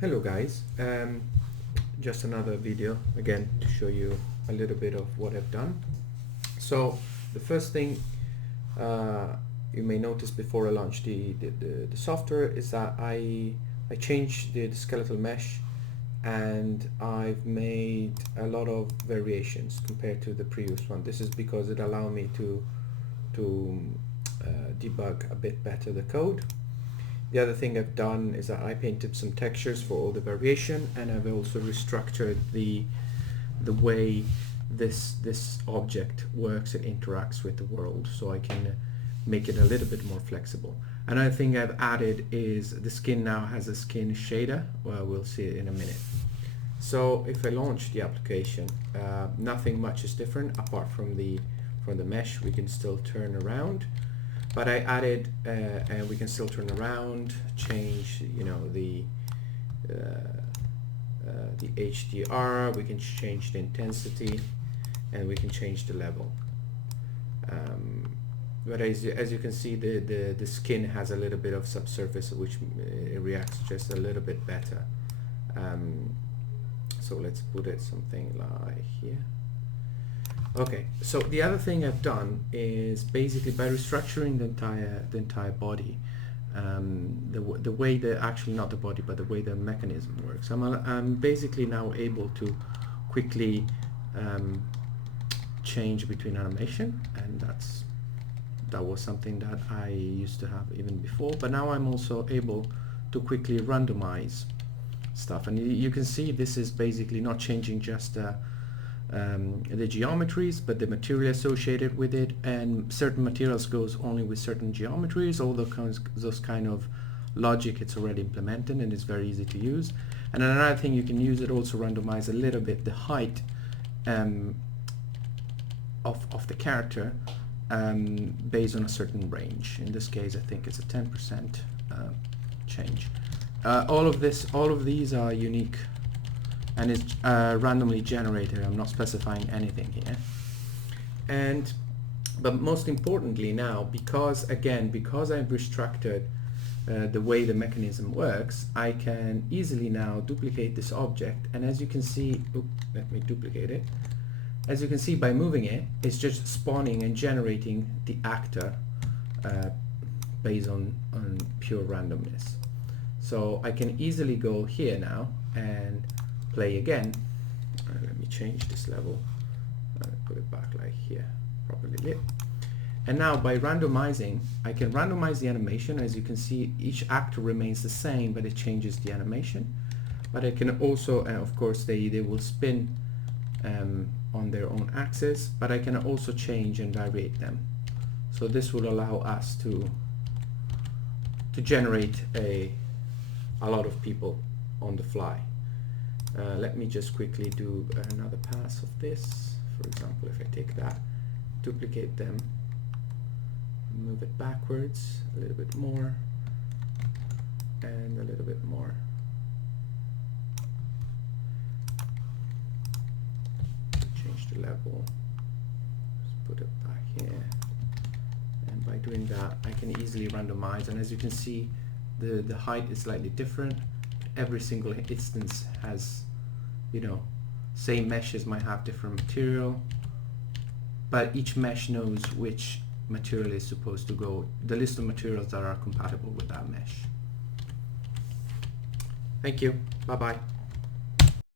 Hello guys, just another video again to show you a little bit of what I've done. So the first thing you may notice before I launch the software is that I changed the skeletal mesh, and I've made a lot of variations compared to the previous one. This is because it allowed me to debug a bit better the code. The other thing I've done is that I painted some textures for all the variation, and I've also restructured the way this object works and interacts with the world, so I can make it a little bit more flexible. Another thing I've added is the skin now has a skin shader. Well, we'll see it in a minute. So if I launch the application, nothing much is different apart from the mesh. We can still turn around. But I added, and we can still turn around, change, the HDR. We can change the intensity, and we can change the level. But as you can see, the skin has a little bit of subsurface, which reacts just a little bit better. So let's put it something like here. Okay, so the other thing I've done is basically by restructuring the entire body, the way actually not the body, but the way the mechanism works. I'm basically now able to quickly change between animation, and that was something that I used to have even before. But now I'm also able to quickly randomize stuff, and you can see this is basically not changing just the geometries, but the material associated with it, and certain materials goes only with certain geometries. All those kind of logic, it's already implemented and it's very easy to use. And another thing you can use it also randomize a little bit the height of the character based on a certain range. In this case, I think it's a 10% change. All of these are unique, and it's randomly generated. I'm not specifying anything here. But most importantly now, because I've restructured the way the mechanism works, I can easily now duplicate this object. And as you can see, let me duplicate it. As you can see, by moving it, it's just spawning and generating the actor based on pure randomness. So I can easily go here now and play again. Let me change this level, put it back like here, properly lit. And now by randomizing, I can randomize the animation. As you can see, each actor remains the same, but it changes the animation. But I can also, of course, they will spin on their own axis, but I can also change and variate them. So this will allow us to generate a lot of people on the fly. Let me just quickly do another pass of this. For example, if I take that, duplicate them, move it backwards a little bit more, and a little bit more. Change the level, just put it back here. And by doing that, I can easily randomize. And as you can see, the height is slightly different. Every single instance has, same meshes might have different material, but each mesh knows which material is supposed to go, the list of materials that are compatible with that mesh. Thank you. Bye-bye.